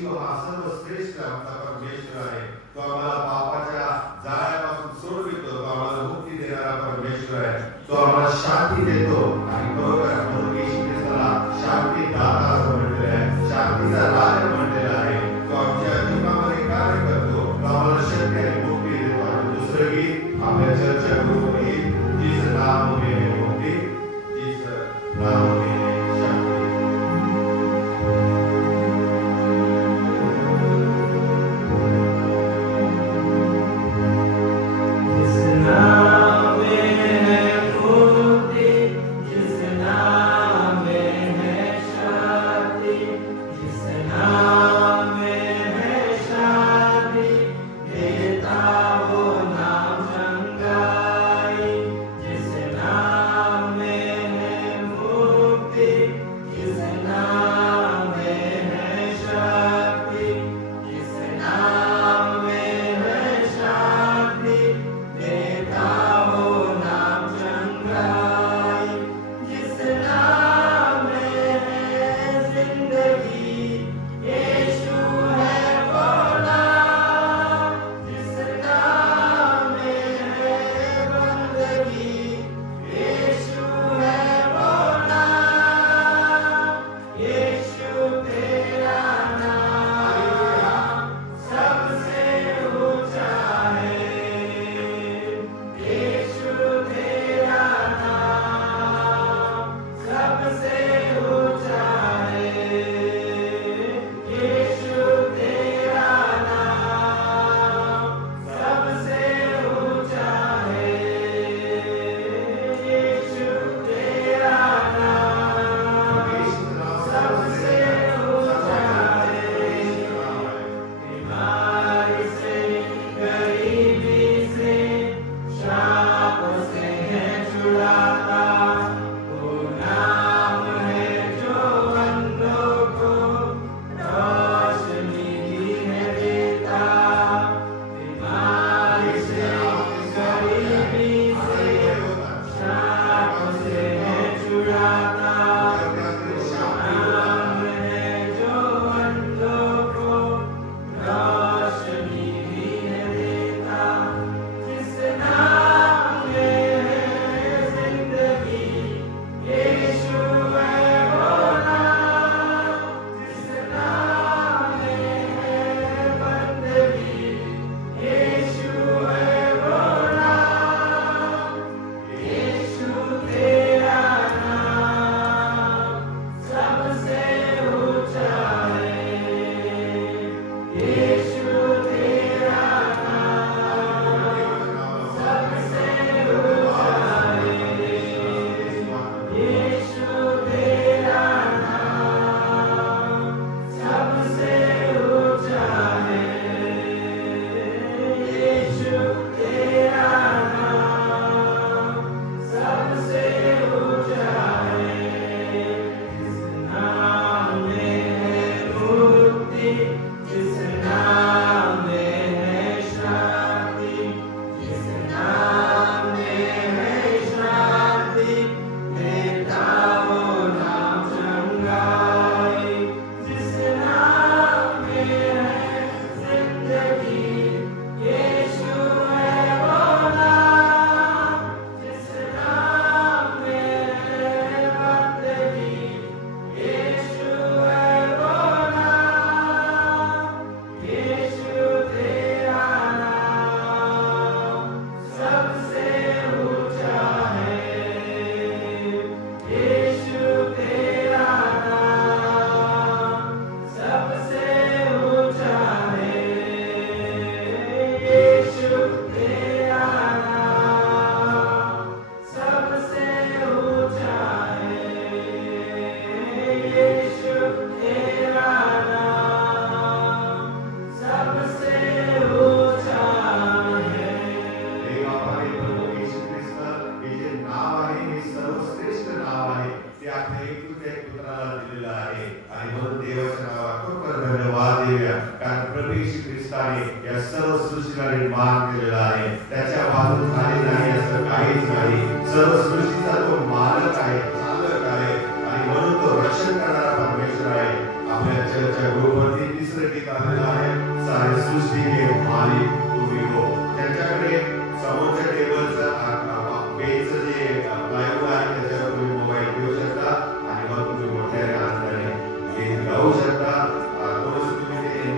येशू हा सर्वश्रेष्ठ आमचा परमेश्वर आहे. तो आम्हाला पापाच्या जाळ्यापासून सोडवितो. तो आम्हाला मुक्ती देणारा परमेश्वर आहे. तो आम्हाला शांती देतो आणि बरोबर म्हणून येशू ख्रिस्ताला शांती दाता असं म्हटलेलं आहे. शांतीचा राजा म्हटलेला आहे. तो आमच्या जीवनामध्ये कार्य करतो. तो आम्हाला शक्ती आणि मुक्ती देतो. आणि दुसरं गीत आपल्या चर्चा ग्रुपमध्ये जिचं नाम घेणे मुक्ती, जिचं नाम घेणे शांती.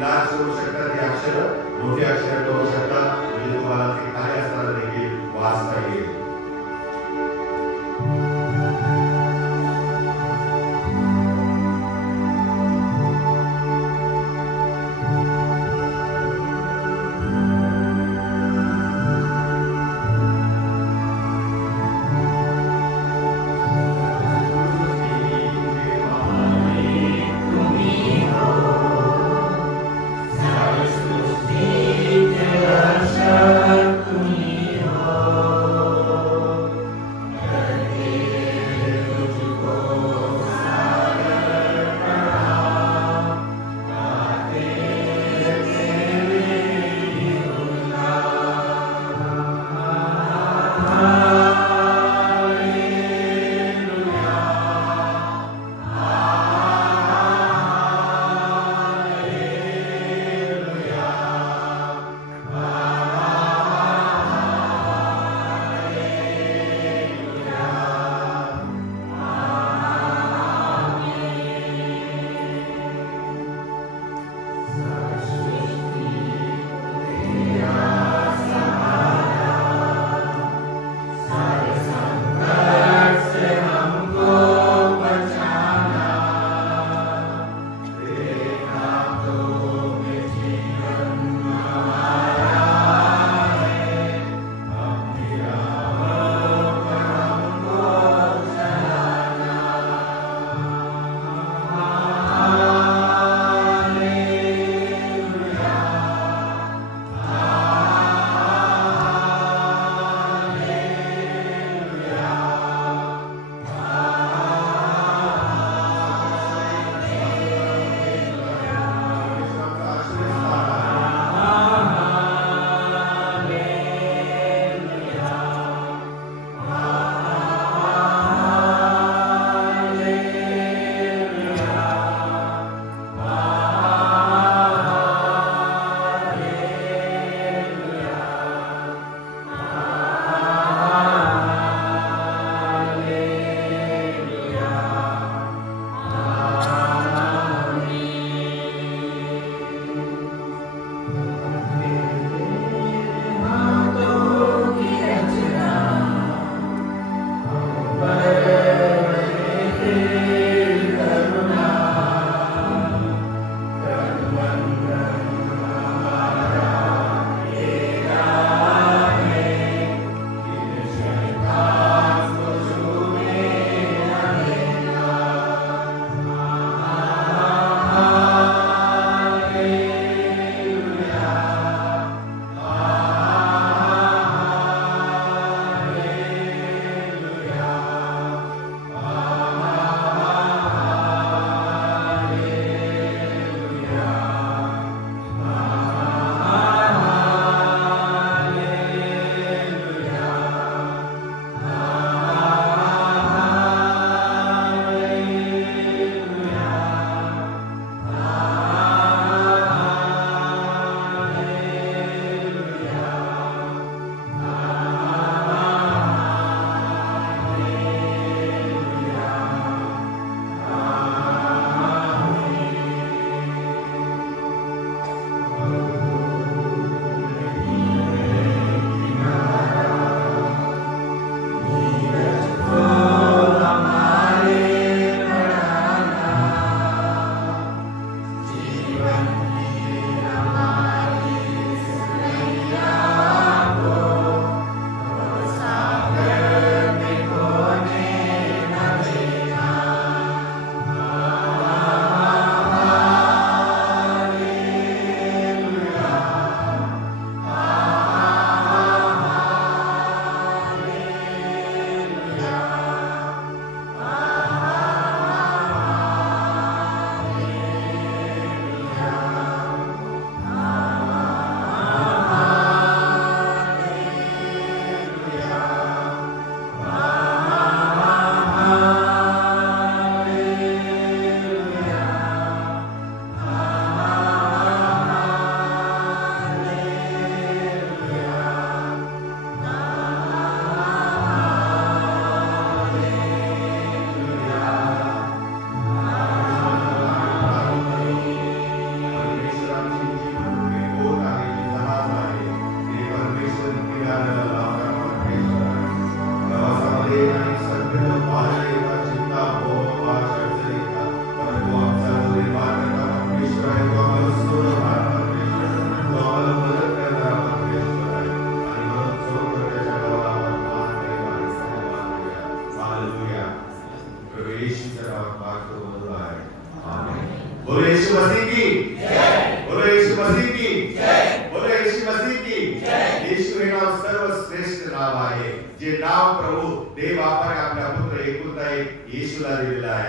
लाज करू शकता, ती अक्षर मोठी अक्षर करू शकता, म्हणजे तुम्हाला ते खाली असताना देखील वाचता येईल. Thank you.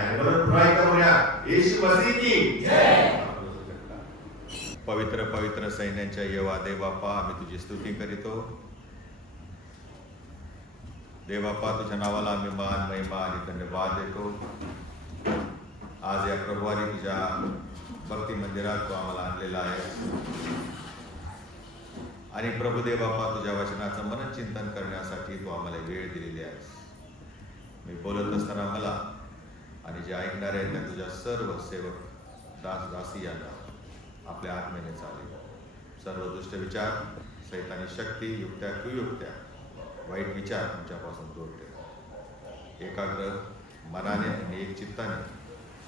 आहे. म्हणून पुन्हा एकदा म्हणूया, येशू मसीह की जय. पवित्र पवित्र सैन्यांच्या येवा देवबापा, आम्ही तुझी स्तुती करीतो. देवबापा, तुझ्या नावाला आम्ही मान महिमा आणि धन्यवाद देतो. आज या प्रभुवारी तुझ्या भक्ती मंदिरात तू आम्हाला आणलेला आहे आणि प्रभू देवबापा, तुझ्या वचनाचं मनचिंतन करण्यासाठी तू आम्हाला वेळ दिलेली आहेस. मी बोलत असताना मला आणि जे ऐकणारे आहेत त्या तुझ्या सर्व सेवक दास दासी यांना आपल्या आत्मेने चालेल. सर्व दुष्ट विचार, सैतानी शक्ती, युक्त्या कुयुक्त्या, वाईट विचार तुमच्यापासून दूर ठेव. एकाग्र मनाने आणि एक चित्ताने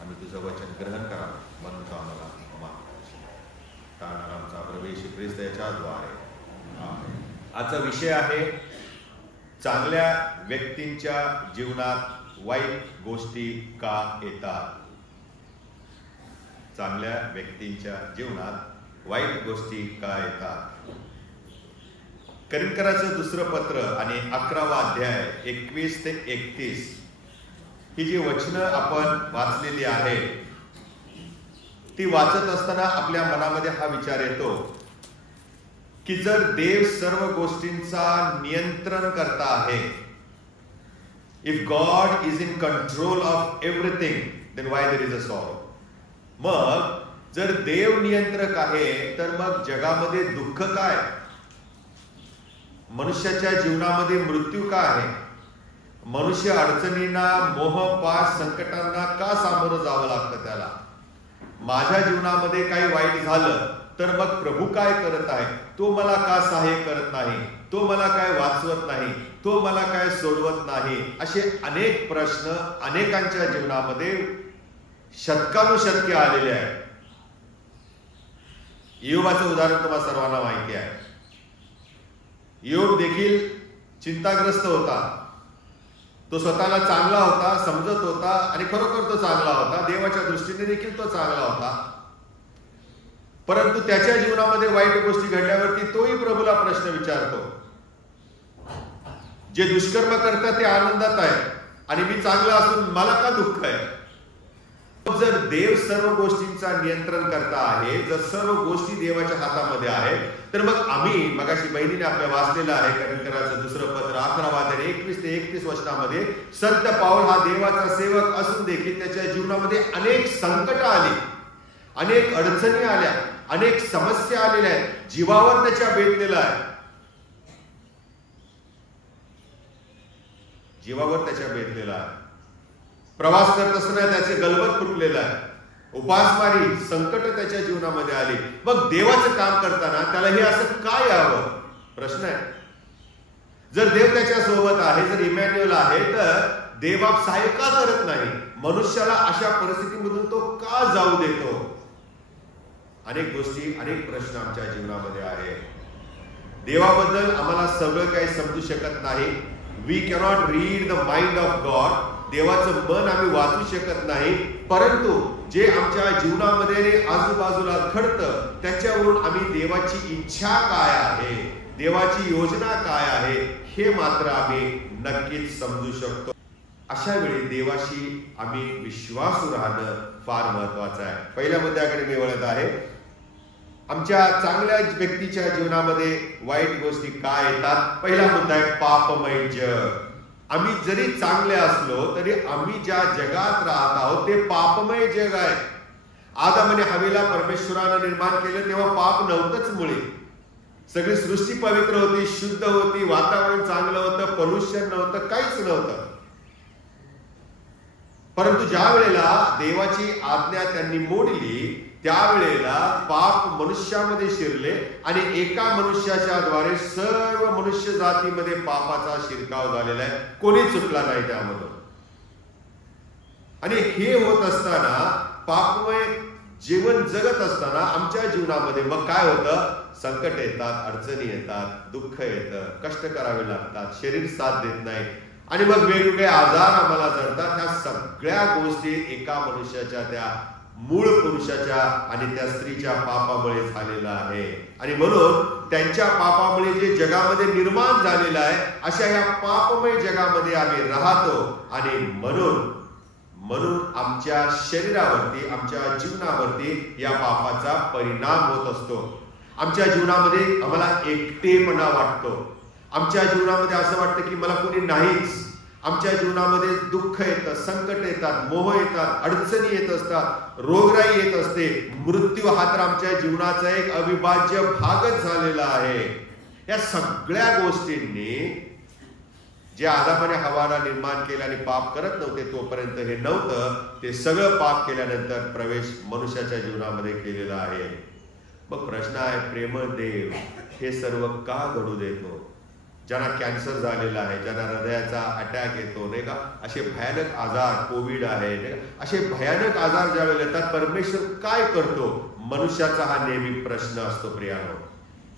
आम्ही तुझं वचन ग्रहण करावं म्हणून तो आम्हाला टाळणार आमचा प्रवेश ख्रिस्त याच्याद्वारे. आजचा विषय आहे, चांगल्या व्यक्तींच्या जीवनात वाईट गोष्टी का येतात. चांगल्या व्यक्तींच्या जीवनात वाईट गोष्टी का येतात. करिंथकराचं दुसरं पत्र आणि 11वा अध्याय 21 ते 31 ही जी वचनं आपण वाचलेली आहे, ती वाचत असताना आपल्या मनामध्ये हा विचार येतो की जर देव सर्व गोष्टींचा नियंत्रण करता आहे, if God is in control of everything, then why there is a sorrow. मग जर देव नियंत्रक आहे तर मग जगामध्ये दुःख काय, मनुष्याच्या जीवनामध्ये मृत्यू का आहे, मनुष्य अडचणींना, मोह, पाश, संकटांना का सामोरं जावं लागतं त्याला. माझ्या जीवनामध्ये काही वाईट झालं तर मग प्रभू काय करत आहे, तो मला का सहाय्य करत नाही, तो मला काय वाचवत नाही, तो मला काय सोडवत नाही. असे अनेक प्रश्न अनेकांच्या जीवनामध्ये शतकानुशतके आलेले आहे. योबाचं उदाहरण तुम्हाला सर्वांना माहिती आहे. योब देखील चिंताग्रस्त होता. तो स्वतःला चांगला होता, समजत होता आणि खरोखर तो चांगला होता. देवाच्या दृष्टीने देखील तो चांगला होता. परंतु त्याच्या जीवनामध्ये वाईट गोष्टी घडल्यावरती तोही प्रभूला प्रश्न विचारतो. जे दुष्कर्म करतात ते आनंदात आहे आणि मी चांगला असून मला का दुःख आहे. जर देव सर्व गोष्टींचा नियंत्रण करता आहे, जर सर्व गोष्टी देवाच्या हातामध्ये आहेत, तर मग आम्ही मगाशी बहिणीने आपल्या वाचलेलं आहे करिंथकराचं दुसरं पत्र 11वा अध्याय 21 ते 31 वचनामध्ये, संत पाऊल हा देवाचा सेवक असून देखील त्याच्या जीवनामध्ये अनेक संकट आली, अनेक अडचणी आल्या, अनेक समस्या आलेल्या आहेत, जीवावर त्याच्या बेतलेला आहे, जीवावर त्याच्या बेतलेला आहे. प्रवास करत असताना त्याचे गलबत फुटलेलं आहे, उपासमारी, संकट त्याच्या जीवनामध्ये आली. मग देवाचं काम करताना त्याला हे असं काय यावं, प्रश्न आहे. जर देव त्याच्या सोबत आहे, जर इमॅन्युअल आहे, तर देव आप सहाय्य का करत नाही, मनुष्याला अशा परिस्थितीमधून तो का जाऊ देतो. अनेक गोष्टी, अनेक प्रश्न आमच्या जीवनामध्ये आहे. देवाबद्दल आम्हाला सगळं काही समजू शकत नाही. We cannot read the mind of God. देवाचं मन आम्ही वाचू शकत नाही. परंतु जे आमच्या जीवनामध्ये आजूबाजूला घडतं त्याच्यावरून आम्ही देवाची इच्छा काय आहे, देवाची योजना काय आहे, हे मात्र आम्ही नक्कीच समजू शकतो. अशा वेळी देवाशी आम्ही विश्वासू राहणं फार महत्वाचं आहे. पहिल्या मुद्द्याकडे मी वळत आहे. आमच्या चांगल्या व्यक्तीच्या जीवनामध्ये वाईट गोष्टी काय येतात. पहिला मुद्दा आहे पापमय जग. आम्ही जरी चांगले असलो तरी आम्ही ज्या जगात राहत आहोत ते पापमय जग आहे. आदम आणि हव्वाला परमेश्वरानं निर्माण केलं तेव्हा पाप नव्हतंच मुळे. सगळी सृष्टी पवित्र होती, शुद्ध होती, वातावरण चांगलं होतं, पोल्युशन नव्हतं, काहीच नव्हतं. परंतु ज्या वेळेला देवाची आज्ञा त्यांनी मोडली त्यावेळेला पाप मनुष्यामध्ये शिरले आणि एका मनुष्याच्या द्वारे सर्व मनुष्य जातीमध्ये पापाचा शिरकाव झालेला आहे. कोणी चुकला नाही त्यामधून. आणि हे होत असताना, पापमय जीवन जगत असताना आमच्या जीवनामध्ये मग काय होतं, संकट येतात, अडचणी येतात, दुःख येतं, कष्ट करावे लागतात, शरीर साथ देत नाही आणि मग वेगवेगळे आजार आम्हाला जडतात. ह्या सगळ्या गोष्टी एका मनुष्याच्या, त्या मूळ पुरुषाच्या आणि त्या स्त्रीच्या पापामुळे झालेला आहे. आणि म्हणून त्यांच्या पापामुळे जे जगामध्ये निर्माण झालेलं आहे, अशा या पापमय जगामध्ये आम्ही राहतो. आणि म्हणून म्हणून आमच्या शरीरावरती, आमच्या जीवनावरती या पापाचा परिणाम होत असतो. आमच्या जीवनामध्ये आम्हाला एकटेपणा वाटतो. आमच्या जीवनामध्ये असं वाटतं की मला कोणी नाहीच. आमच्या जीवनामध्ये दुःख येतं, संकट येतात, मोह येतात, अडचणी येत असतात, रोगराई येत असते. मृत्यू हा तर आमच्या जीवनाचा एक अविभाज्य भागच झालेला आहे. या सगळ्या गोष्टींनी जे आदामाने हवाला निर्माण केले आणि पाप करत नव्हते तोपर्यंत हे नव्हतं, ते सगळं पाप केल्यानंतर प्रवेश मनुष्याच्या जीवनामध्ये केलेला आहे. मग प्रश्न आहे, प्रेमळ देव हे सर्व का घडू देतो? ज्यांना कॅन्सर झालेला आहे, ज्यांना हृदयाचा अटॅक येतो, नाही का, असे भयानक आजार, कोविड आहे, नाही का, असे भयानक आजार ज्यावेळेला येतात, परमेश्वर काय करतो? मनुष्याचा हा नेहमी प्रश्न असतो. प्रियानो,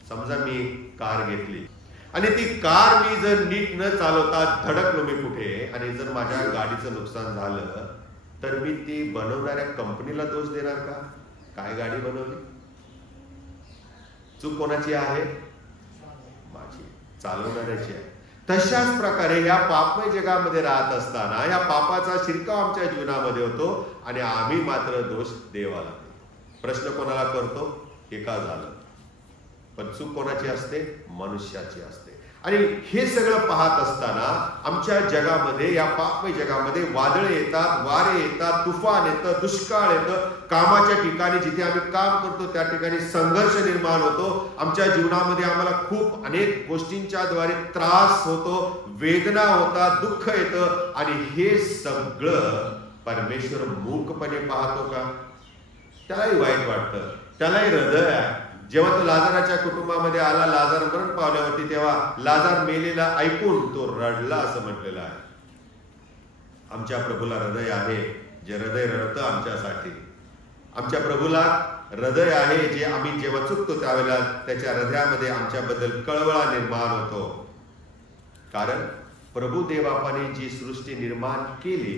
समजा मी कार घेतली आणि ती कार मी जर नीट न चालवता धडकलो मी कुठे आणि जर माझ्या गाडीचं नुकसान झालं तर मी ती बनवणाऱ्या कंपनीला दोष देणार का? काय गाडी बनवली? चूक कोणाची आहे? माझी, चालवणाऱ्याची आहे. तशाच प्रकारे या पापमय जगामध्ये राहत असताना या पापाचा शिरकाव आमच्या जीवनामध्ये होतो आणि आम्ही मात्र दोष देवाला देतो. प्रश्न कोणाला करतो? हे का झालं? पण चूक कोणाची असते? मनुष्याची असते. आणि हे सगळं पाहत असताना आमच्या जगामध्ये, या पापमय जगामध्ये वादळे येतात, वारे येतात, तुफान येतं, दुष्काळ येतं. कामाच्या ठिकाणी जिथे आम्ही काम करतो त्या ठिकाणी संघर्ष निर्माण होतो. आमच्या जीवनामध्ये आम्हाला खूप अनेक गोष्टींच्या द्वारे त्रास होतो, वेदना होतात, दुःख येतं. आणि हे सगळं परमेश्वर मूकपणे पाहतो का? त्यालाही वाईट वाटतं, त्यालाही हृदय आहे. जेव्हा तो लाजाराच्या कुटुंबामध्ये आला, लाजार मरण पावल्यावरती, तेव्हा लाजार मेलेला ऐकून तो रडला असं म्हटलेलं आहे. आमच्या प्रभूला हृदय आहे, जे हृदय रडतं आमच्यासाठी. आमच्या प्रभूला हृदय आहे, जे आम्ही जेव्हा चुकतो त्यावेळेला त्याच्या हृदयामध्ये आमच्याबद्दल कळवळा निर्माण होतो. कारण प्रभू देवबापाने जी सृष्टी निर्माण केली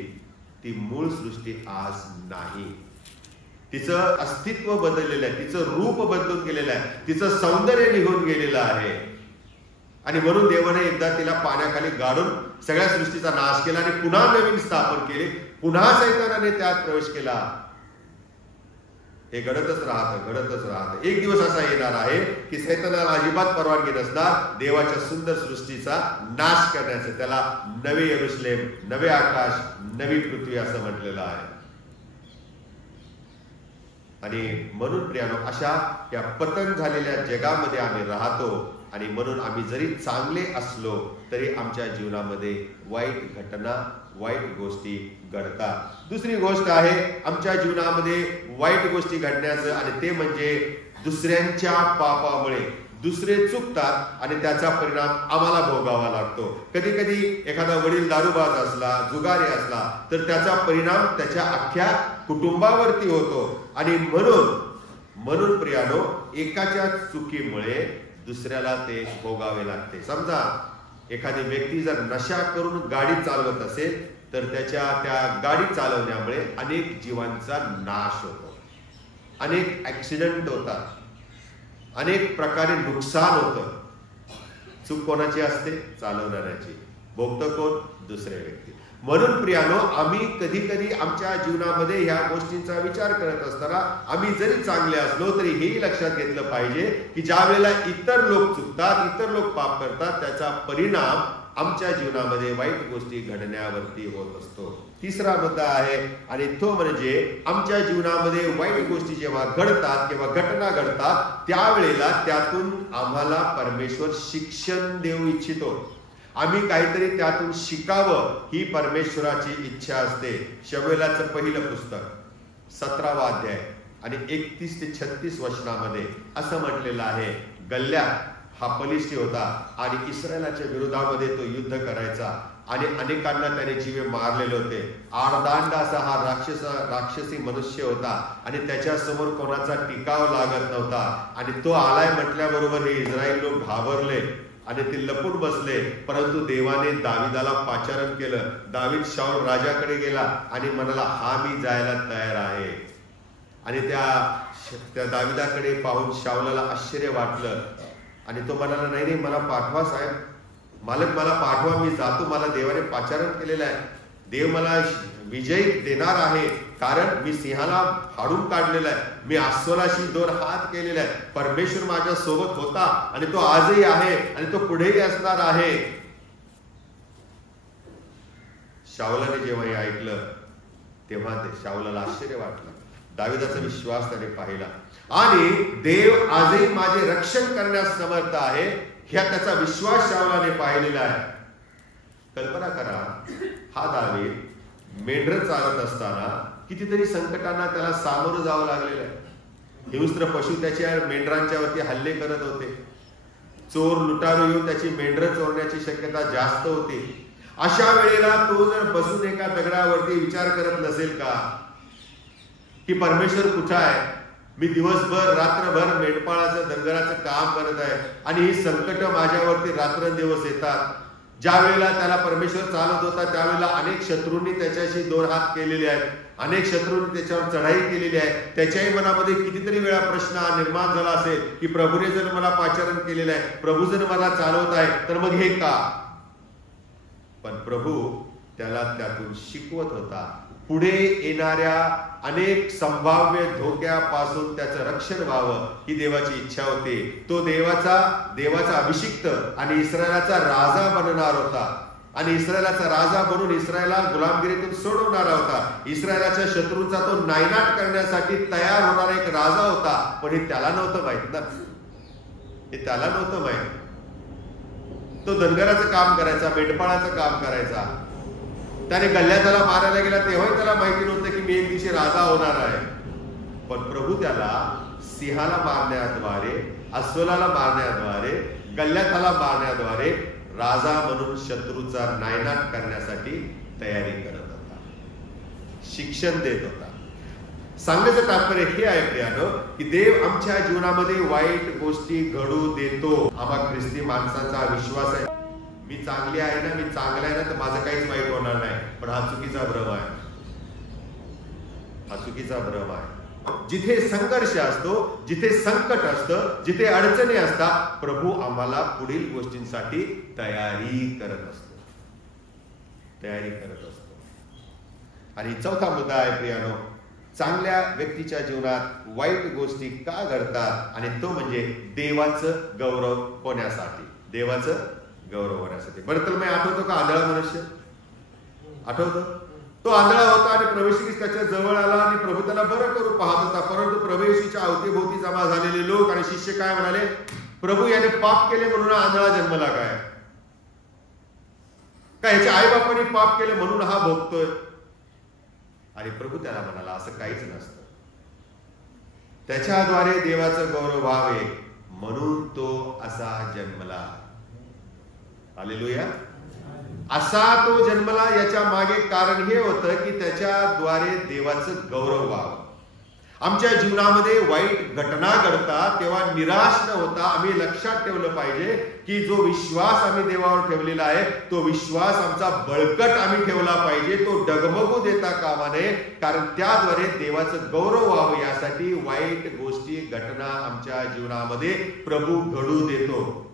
ती मूळ सृष्टी आज नाही. तिचं अस्तित्व बदललेलं आहे, तिचं रूप बदलून गेलेलं आहे, तिचं सौंदर्य निघून गेलेलं आहे. आणि म्हणून देवाने एकदा तिला पाण्याखाली गाडून सगळ्या सृष्टीचा नाश केला आणि पुन्हा नवीन स्थापन केले. पुन्हा सैतानाने त्यात प्रवेश केला. हे घडतच राहतं. एक दिवस असा येणार आहे की सैतानाला अजिबात परवानगी नसणार देवाच्या सुंदर सृष्टीचा नाश करण्याचं. त्याला नवे यरुशलेम, नवे आकाश, नवी पृथ्वी असं म्हटलेलं आहे. आणि म्हणून प्रियानो, अशा या पतन झालेल्या जगामध्ये आम्ही राहतो. आणि म्हणून आम्ही जरी चांगले असलो तरी आमच्या जीवनामध्ये वाईट घटना, वाईट गोष्टी घडतात. दुसरी गोष्ट आहे आमच्या जीवनामध्ये वाईट गोष्टी घडण्याचं, आणि ते म्हणजे दुसऱ्यांच्या पापामुळे दुसरे चुकतात आणि त्याचा परिणाम आम्हाला भोगावा लागतो. कधी कधी एखादा वडील दारूबाज असला, जुगारी असला तर त्याचा परिणाम त्याच्या अख्ख्या कुटुंबावरती होतो. आणि म्हणून प्रियानो, एकाच्या चुकीमुळे दुसऱ्याला ते भोगावे लागते. समजा एखादी व्यक्ती जर नशा करून गाडी चालवत असेल तर त्या गाडी चालवण्यामुळे अनेक जीवांचा नाश होतो, अनेक ऍक्सिडेंट होतात, अनेक प्रकारे नुकसान होतं. चूक कोणाची असते? चालवणाऱ्याची. भोगतं कोण? दुसरे व्यक्ती. म्हणून प्रियानो, आम्ही कधी कधी आमच्या जीवनामध्ये ह्या गोष्टींचा विचार करत असताना आम्ही जरी चांगले असलो तरी हेही लक्षात घेतलं पाहिजे की ज्या वेळेला इतर लोक चुकतात, इतर लोक पाप करतात, त्याचा परिणाम आमच्या जीवनामध्ये वाईट गोष्टी घडण्यावरती होत असतो. तिसरा मुद्दा आहे आणि तो म्हणजे आमच्या जीवनामध्ये वाईट गोष्टी जेव्हा घडतात किंवा घटना घडतात त्यावेळेला त्यातून आम्हाला परमेश्वर शिक्षण देऊ इच्छितो. आम्ही काहीतरी त्यातून शिकावं ही परमेश्वराची इच्छा असते. शमूएलाचं पहिलं पुस्तक 17वा अध्याय आणि 31 ते 36 वचनामध्ये असं म्हटलेलं आहे, गल्ल्यात हा बलिष्ठ होता आणि इस्रायलाच्या विरोधामध्ये तो युद्ध करायचा आणि अनेकांना त्याने जीवे मारलेले होते. आडदांड असा हा राक्षसी मनुष्य होता आणि त्याच्या समोर कोणाचा टिकाव लागत नव्हता. आणि तो आलाय म्हटल्याबरोबर हे इस्रायल लोक घाबरले आणि ते लपून बसले. परंतु देवाने दाविदाला पाचारण केलं. दावीद शाऊल राजाकडे गेला आणि म्हणाला, हा मी जायला तयार आहे. आणि त्या दाविदाकडे पाहून शाऊलाला आश्चर्य वाटलं आणि तो म्हणाला, नाही नाही, मला पाठवा साहेब, मालक मला पाठवा, मी जातो, मला देवाने पाचारण केलेलं आहे. देव मला विजय देणार आहे, कारण मी सिंहाला फाडून काढलेला आहे, मी अस्वलाशी 2 हात केलेले आहे. परमेश्वर माझ्या सोबत होता आणि तो आजही आहे आणि तो पुढेही असणार आहे. शाऊलाने जेव्हा हे ऐकलं तेव्हा ते शाऊलाला आश्चर्य वाटलं. दाविदाचा विश्वास त्याने पाहिला आणि देव आजही माझे रक्षण करण्यास समर्थ आहे, ह्या त्याचा विश्वास शाऊलाने पाहिलेला आहे. कल्पना करा, हा दावीद मेंढर चालत असताना कितीतरी संकटांना त्याला सामोरं जावं लागलेलं आहे. हिंस्त्र पशु त्याच्या मेंढरांच्या वरती हल्ले करत होते. चोर लुटारू येऊन त्याची मेंढर चोरण्याची शक्यता जास्त होती. अशा वेळेला तो जर बसून एका दगडावरती विचार करत नसेल का की परमेश्वर कुठं आहे, मी दिवसभर रात्रभर मेंढपाळाचं धनगराचं काम करत आहे आणि ही संकट माझ्यावरती रात्रंदिवस येतात. ज्या वेळेला त्याला परमेश्वर चालत होता त्यावेळेला अनेक शत्रूंनी त्याच्याशी 2 हात केलेले आहेत, अनेक शत्रूंनी त्याच्यावर चढाई केलेली आहे. त्याच्याही मनामध्ये कितीतरी वेळा प्रश्न निर्माण झाला असेल की प्रभूने जर मला पाचारण केलेलं आहे, प्रभू जर मला चालवत आहे तर मग हे का. पण प्रभू त्याला त्यातून शिकवत होता. पुढे येणाऱ्या अनेक संभाव्य धोक्यापासून त्याचं रक्षण व्हावं ही देवाची इच्छा होती. तो देवाचा अभिषिक्त आणि इस्रायलाचा राजा बनणार होता आणि इस्रायलाचा राजा बनून इस्रायला गुलामगिरीतून सोडवणारा होता. इस्रायलाच्या शत्रूंचा तो नायनाट करण्यासाठी तयार होणारा एक राजा होता. पण हे त्याला नव्हतं माहित ना, हे त्याला नव्हतं माहित. तो धनगराचं काम करायचा, मेंढपाळाचं काम करायचा. त्याने गल्ल्याला मारायला गेला तेव्हाही त्याला माहिती नव्हतं की मी एक दिवशी राजा होणार आहे. पण प्रभू त्याला सिंहाला मारण्याद्वारे, अस्वलाला मारण्याद्वारे, गल्ल्याला मारण्याद्वारे राजा म्हणून शत्रूचा नायनाट करण्यासाठी तयारी करत होता, शिक्षण देत होता. सांगण्याचं तात्पर्य हे आहे प्रियानो की देव आमच्या जीवनामध्ये वाईट गोष्टी घडू देतो. आम्हा ख्रिस्ती माणसाचा विश्वास आहे मी चांगली आहे ना, मी चांगला आहे ना, तर माझं काहीच वाईट होणार नाही. पण हा चुकीचा भ्रम आहे, हा चुकीचा भ्रम आहे. जिथे संघर्ष असतो, जिथे संकट असतं, जिथे अडचणी असतात, प्रभू आम्हाला पुढील गोष्टींसाठी तयारी करत असतो, तयारी करत असतो. आणि 4था मुद्दा आहे प्रियानो, चांगल्या व्यक्तीच्या जीवनात वाईट गोष्टी का घडतात, आणि तो म्हणजे देवाचं गौरव होण्यासाठी, देवाचं गौरव होण्यासाठी. बरं, तर मी आठवतो का आंधळा मनुष्य आठवतो? तो आंधळा होता आणि प्रभू येशू त्याच्या जवळ आला आणि प्रभू त्याला बरं करू पाहत होता. परंतु प्रभू येशूच्या अवतीभोवती जमा झालेले लोक आणि शिष्य काय म्हणाले, प्रभू याने पाप केले म्हणून आंधळा जन्मला काय, का याच्या आई बापांनी पाप केले म्हणून हा भोगतोय. आणि प्रभू त्याला म्हणाला असं काहीच नसतं, त्याच्याद्वारे देवाचं गौरव व्हावे म्हणून तो असा जन्मला. हालेलुया. असा तो जन्मला, याच्या मागे कारण हे होतं की त्याच्याद्वारे देवाचं गौरव व्हावं. आमच्या जीवनामध्ये वाईट घटना घडतात तेव्हा निराश न होता आम्ही लक्षात ठेवलं पाहिजे की जो विश्वास आम्ही देवावर ठेवलेला आहे तो विश्वास आमचा बळकट आम्ही ठेवला पाहिजे, तो डगमगू देता कामा नये, कारण त्याद्वारे देवाचं गौरव व्हावं यासाठी वाईट गोष्टी घटना आमच्या जीवनामध्ये प्रभू घडू देतो.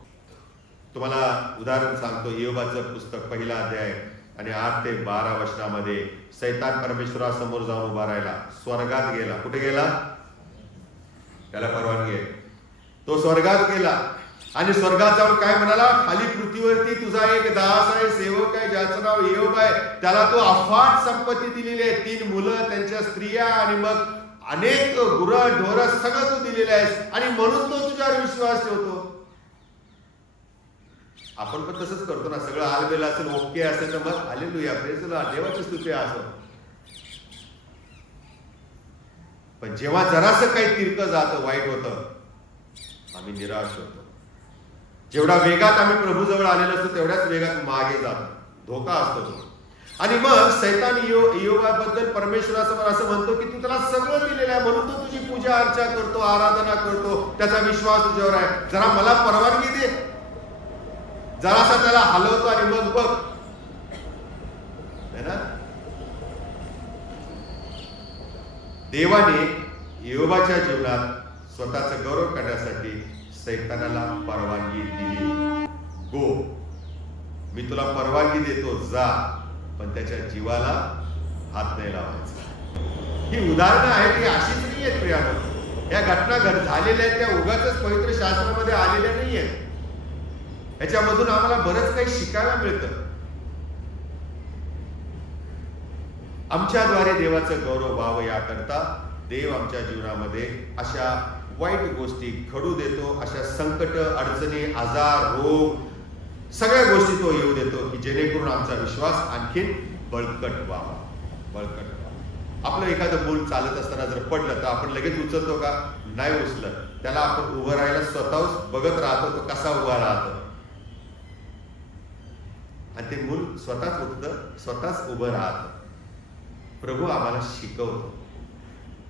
तुम्हाला उदाहरण सांगतो, योबाचं पुस्तक 1 अध्याय आणि 8 ते 12 वचनामध्ये सैतान परमेश्वरासमोर जाऊन उभा राहिला, स्वर्गात गेला. कुठे गेला? त्याला परवानगी आहे, तो स्वर्गात गेला आणि स्वर्गात जाऊन काय म्हणाला, खाली पृथ्वीवरती तुझा एक दास आहे, सेवक आहे, ज्याचं नाव योब आहे, त्याला तो अफाट संपत्ती दिलेली आहे, 3 मुलं, त्यांच्या स्त्रिया आणि मग अनेक गुरं ढोरं सगळं तू दिलेलं आहेस आणि म्हणून तो तुझ्यावर विश्वास ठेवतो. आपण पण तसंच करतो ना, सगळं आलबेल असेल, ओके असेल तर मग हालेलुया, प्रेज द लॉर्ड, देवाची स्तुती असो. पण जेव्हा जरासं काही तिरकं जातं, वाईट होतं, आम्ही निराश होतो. जेवढा वेगात आम्ही प्रभूजवळ आलेलो असतो तेवढ्याच वेगात मागे जातो, धोका असतो तो. आणि मग सैतान योबाबद्दल परमेश्वरासमोर असं म्हणतो की तू त्याला सगळं दिलेलं आहे म्हणून तो तुझी पूजा अर्चा करतो, आराधना करतो, त्याचा विश्वास तुझ्यावर आहे, जरा मला परवानगी दे. जरासा त्याला हलवतो आणि मग बघ है ना. देवाने योबाच्या जीवनात स्वतःचा गौरव करण्यासाठी सैतानाला परवानगी दिली. गो, मी तुला परवानगी देतो, जा, पण त्याच्या जीवाला हात नाही लावायचा. ही उदाहरणं आहेत, ही अशीच नाही आहेत प्रियानो. या घटना झालेल्या आहेत, त्या उगाच पवित्र शास्त्रामध्ये आलेल्या नाही आहेत. याच्यामधून आम्हाला बरंच काही शिकायला मिळतं. आमच्याद्वारे देवाचं गौरव व्हावं याकरता देव आमच्या जीवनामध्ये अशा वाईट गोष्टी घडू देतो, अशा संकट, अडचणी, आजार, रोग सगळ्या गोष्टी तो येऊ देतो की जेणेकरून आमचा विश्वास आणखीन बळकट व्हावा. बळकट व्हावा. आपलं एखादं मूल चालत असताना जर पडलं तर आपण लगेच उचलतो का? नाही उचलत. त्याला आपण उभं राहायला स्वतःच बघत राहतो तो कसा उभा राहतो, आणि ते मूल स्वतःच उठतं, स्वतःच उभं राहतं. प्रभू आम्हाला शिकवतो,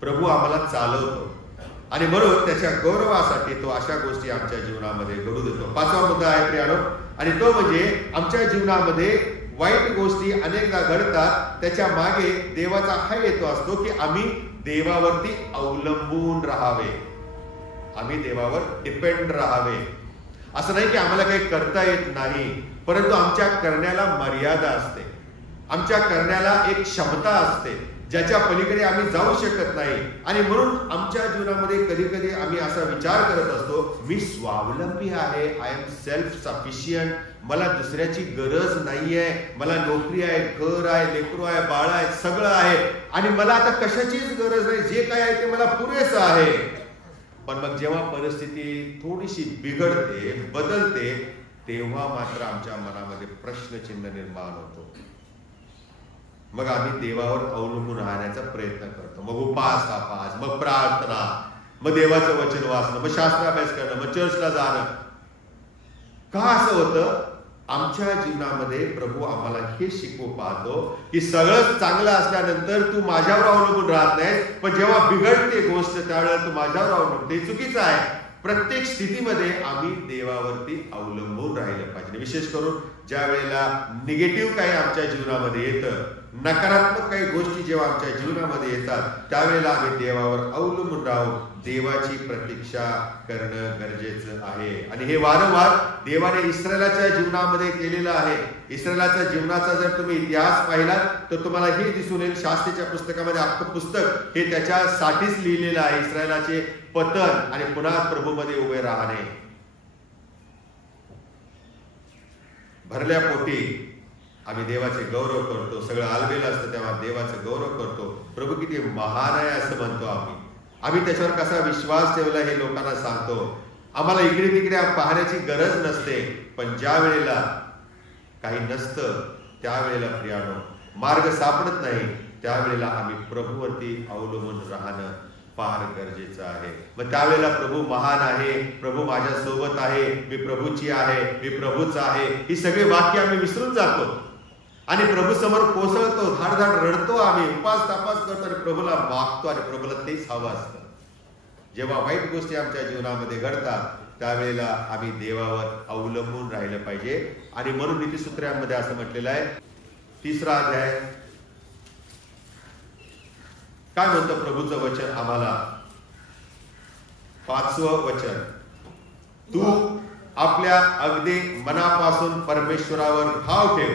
प्रभू आम्हाला चालवतो, आणि म्हणून त्याच्या गौरवासाठी तो अशा गोष्टी आमच्या जीवनामध्ये घडू देतो. 5वा मुद्दा आहे प्रियानो, आणि तो म्हणजे आमच्या जीवनामध्ये वाईट गोष्टी अनेकदा घडतात. त्याच्या मागे देवाचा हा हेतू असतो की आम्ही देवावरती अवलंबून राहावे, आम्ही देवावर डिपेंड राहावे. असं नाही की आम्हाला काही करता येत नाही, परंतु आमच्या करण्याला मर्यादा असते, आमच्या करण्याला एक क्षमता असते ज्याच्या पलीकडे आम्ही जाऊ शकत नाही. आणि म्हणून आमच्या जीवनामध्ये कधी कधी आम्ही असा विचार करत असतो, मी स्वावलंबी आहे, आय एम सेल्फ सफिशियंट, मला दुसऱ्याची गरज नाहीये, मला नोकरी आहे, घर आहे, लेकरू आहे, बाळ आहे, सगळं आहे, आणि मला आता कशाचीच गरज नाही, जे काय आहे ते मला पुरेसं आहे. पण मग जेव्हा परिस्थिती थोडीशी बिघडते, बदलते, तेव्हा मात्र आमच्या मनामध्ये प्रश्नचिन्ह निर्माण होतो. मग आम्ही देवावर अवलंबून राहण्याचा प्रयत्न करतो. मग उपास, मग प्रार्थना, मग देवाचं वचन वाचणं, मग शास्त्राभ्यास करणं, मग चर्चला जाणं. का असं होतं? आमच्या जीवनामध्ये प्रभू आम्हाला हे शिकवू पाहतो की सगळं चांगलं असल्यानंतर तू माझ्यावर अवलंबून राहत नाही, पण जेव्हा बिघडते गोष्ट त्यावेळेला तू माझ्यावर अवलंबून. ते चुकीचं आहे. प्रत्येक स्थितीमध्ये आम्ही देवावरती अवलंबून राहिलं पाहिजे. विशेष करून ज्या वेळेला निगेटिव्ह काही आमच्या जीवनामध्ये येतं, नकारात्मक काही गोष्टी जेव्हा आमच्या जीवनामध्ये येतात, त्यावेळेला आम्ही देवावर अवलंबून राहून देवाची प्रतीक्षा करणं गरजेचं आहे. आणि हे वारंवार देवाने इस्रायलाच्या जीवनामध्ये केलेलं आहे. इस्रायलाच्या जीवनाचा जर तुम्ही इतिहास पाहिलात तर तुम्हाला हे दिसून येईल, शास्त्रीच्या पुस्तकामध्ये अख्खं पुस्तक हे त्याच्यासाठीच लिहिलेलं आहे, इस्रायलाचे पतन आणि पुन्हा प्रभूमध्ये उभे राहणे. भरल्या पोटी आम्ही देवाचे गौरव करतो, सगळं आलबेलं असतं तेव्हा देवाचं गौरव करतो. प्रभू किती महान आहे असं म्हणतो आम्ही त्याच्यावर कसा विश्वास ठेवला हे लोकांना सांगतो. आम्हाला इकडे तिकडे पाहण्याची गरज नसते, पण ज्या वेळेला काही नसतं त्यावेळेला प्रियानो, मार्ग सापडत नाही, त्यावेळेला आम्ही प्रभूवरती अवलंबून राहणं फार गरजेचं आहे. मग त्यावेळेला प्रभू महान आहे, प्रभू माझ्या सोबत आहे, मी प्रभूची आहे, मी प्रभूच आहे, ही सगळी वाक्य आम्ही विसरून जातो आणि प्रभू समोर कोसळतो, धाडधाड रडतो, आम्ही उपास तापास करतो आणि प्रभूला मागतो आणि प्रभूला तेच हवं असतं. जेव्हा वाईट गोष्टी आमच्या जीवनामध्ये घडतात त्यावेळेला आम्ही देवावर अवलंबून राहिलं पाहिजे. आणि म्हणून नीतिसूत्रांमध्ये असं म्हटलेलं आहे, 3रा अध्याय काय म्हणतं प्रभूचं वचन आम्हाला, 5वं वचन, तू आपल्या अगदी मनापासून परमेश्वरावर भाव ठेव,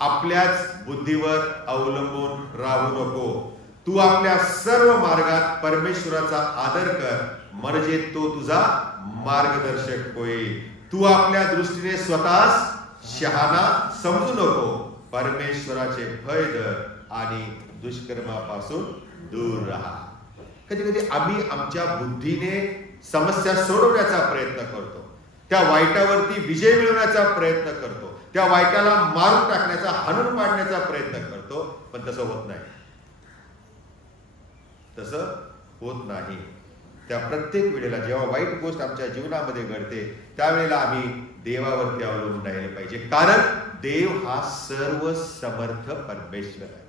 आपल्याच बुद्धीवर अवलंबून राहू नको. तू आपल्या सर्व मार्गात परमेश्वराचा आदर कर, म्हणजे तो तुझा मार्गदर्शक होईल. तू आपल्या दृष्टीने स्वतःस शहाणा समजू नको, परमेश्वराचे भय धर आणि दुष्कर्मापासून दूर राहा. कधी कधी आम्ही आमच्या बुद्धीने समस्या सोडवण्याचा प्रयत्न करतो, त्या वाईटावरती विजय मिळवण्याचा प्रयत्न करतो, त्या वाईटाला मारून टाकण्याचा, हाणून पाडण्याचा प्रयत्न करतो, पण तसं होत नाही. तसं होत नाही. त्या प्रत्येक वेळेला जेव्हा वाईट गोष्ट आमच्या जीवनामध्ये घडते त्यावेळेला आम्ही देवावरती अवलंबून राहिले पाहिजे, कारण देव हा सर्व समर्थ परमेश्वर आहे.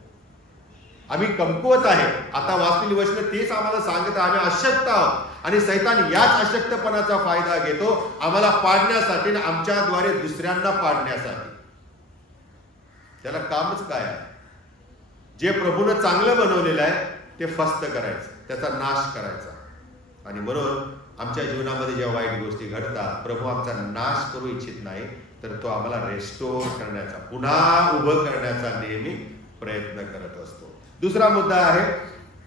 आम्ही कमकुवत आहे. आता वाचलेली वचन तेच आम्हाला सांगत आहे, आम्ही अशक्त आहोत आणि सैतान याच अशक्तपणाचा फायदा घेतो आम्हाला पाडण्यासाठी आणि आमच्याद्वारे दुसऱ्यांना पाडण्यासाठी. त्याला कामच काय आहे? जे प्रभूनं चांगलं बनवलेलं आहे ते फस्त करायचं, त्याचा नाश करायचा. आणि म्हणून आमच्या जीवनामध्ये जेव्हा वाईट गोष्टी घडतात, प्रभू आमचा नाश करू इच्छित नाही, तर तो आम्हाला रेस्टोर करण्याचा, पुन्हा उभं करण्याचा नेहमी प्रयत्न करत असतो. दुसरा मुद्दा आहे,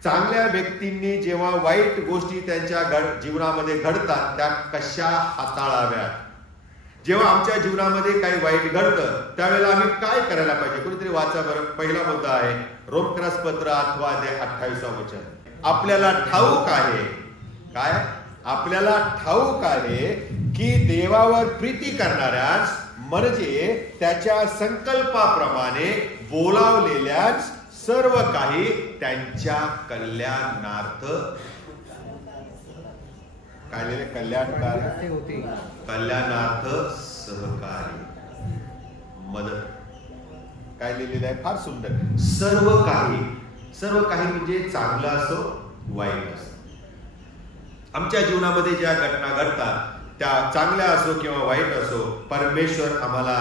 चांगल्या व्यक्तींनी जेव्हा वाईट गोष्टी त्यांच्या जीवनामध्ये घडतात त्या कशा हाताळाव्यात. जेव्हा आमच्या जीवनामध्ये काही वाईट घडतं त्यावेळेला आम्ही काय करायला पाहिजे. कोणीतरी वाचा बरं. पहिला मुद्दा आहे रोमक्रसपत्र 8:28 वचन. आपल्याला ठाऊक आहे, काय? आपल्याला ठाऊक आहे की देवावर प्रीती करणाऱ्यास म्हणजे त्याच्या संकल्पाप्रमाणे बोलावलेल्याच सर्व काही त्यांच्या कल्याणार्थ काय कल्याणार्थ सहकारी मदत. काय लिहिलेलं आहे? फार सुंदर. सर्व काही म्हणजे चांगलं असो वाईट असो. आमच्या जीवनामध्ये ज्या घटना घडतात त्या चांगल्या असो किंवा वाईट असो, परमेश्वर आम्हाला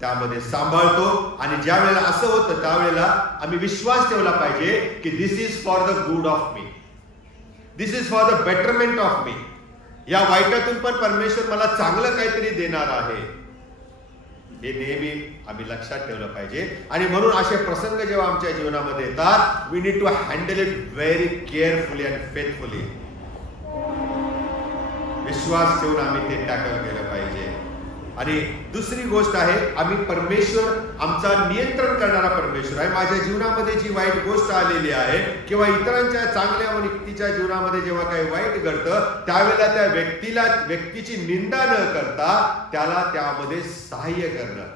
त्यामध्ये सांभाळतो. आणि ज्या वेळेला असं होतं त्यावेळेला आम्ही विश्वास ठेवला पाहिजे की this is for the good of me, this is for the betterment of me. या वाईटातून पण परमेश्वर मला चांगलं काहीतरी देणार आहे, हे नेहमी आम्ही लक्षात ठेवलं पाहिजे. आणि म्हणून असे प्रसंग जेव्हा आमच्या जीवनामध्ये येतात, we need to handle it very carefully and faithfully. विश्वास ठेवून आम्ही ते टॅकल केलं पाहिजे. आणि दुसरी गोष्ट आहे, आम्ही परमेश्वर आमचा नियंत्रण करणारा परमेश्वर आहे. माझ्या जीवनामध्ये जी वाईट गोष्ट आलेली आहे किंवा इतरांच्या चांगल्या व्यक्तीच्या जीवनामध्ये जेव्हा काही वाईट घडतं त्यावेळेला त्या व्यक्तीची निंदा न करता त्याला त्यामध्ये सहाय्य करणं,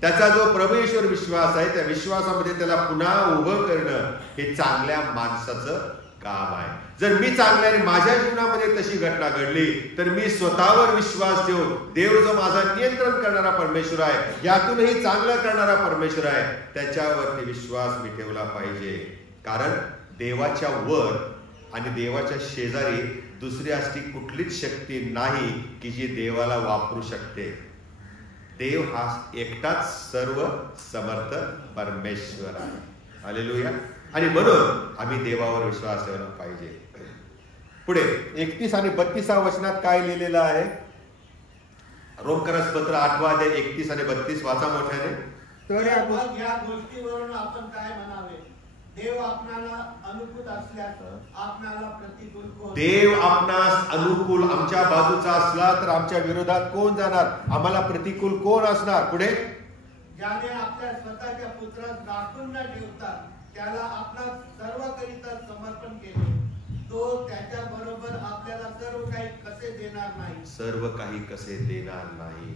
त्याचा जो प्रभुईश्वर विश्वास आहे त्या विश्वासामध्ये त्याला पुन्हा उभं करणं हे चांगल्या माणसाचं काम आहे. जर मी चांगल्याने माझ्या जीवनामध्ये तशी घटना घडली तर मी स्वतःवर विश्वास ठेवून देव जो माझा नियंत्रण करणारा परमेश्वर आहे, यातूनही चांगला करणारा परमेश्वर आहे, त्याच्यावरती विश्वास मी ठेवला पाहिजे. कारण देवाच्या वर आणि देवाच्या शेजारी दुसरी अशी कुठलीच शक्ती नाही की जी देवाला वापरू शकते. देव हा एकटाच सर्व समर्थ परमेश्वर आहे. हालेलुया. आणि म्हणून आम्ही देवावर विश्वास ठेवला पाहिजे. पुढे 31 आणि 32 वचनात काय लिहिलेलं आहे? रोमक्रसपत्र 8:31 आणि 32 वाचा मोठ्याने. तर या गोष्टीवरून आपण काय म्हणावे? देव आपणाला अनुकूल असल्यास आपणाला प्रतिकूल कोण? देव आपणास अनुकूल आमच्या बाजूचा असला तर आमच्या विरोधात कोण जाणार? आम्हाला प्रतिकूल कोण असणार? पुढे ज्याने आपल्या स्वतःच्या पुत्रास राखून न ठेवता त्याला आपला सर्वकरिता समर्पण केले, तो त्याच्या बरोबर आपल्याला सर्व काही कसे देणार नाही? सर्व काही कसे देणार नाही.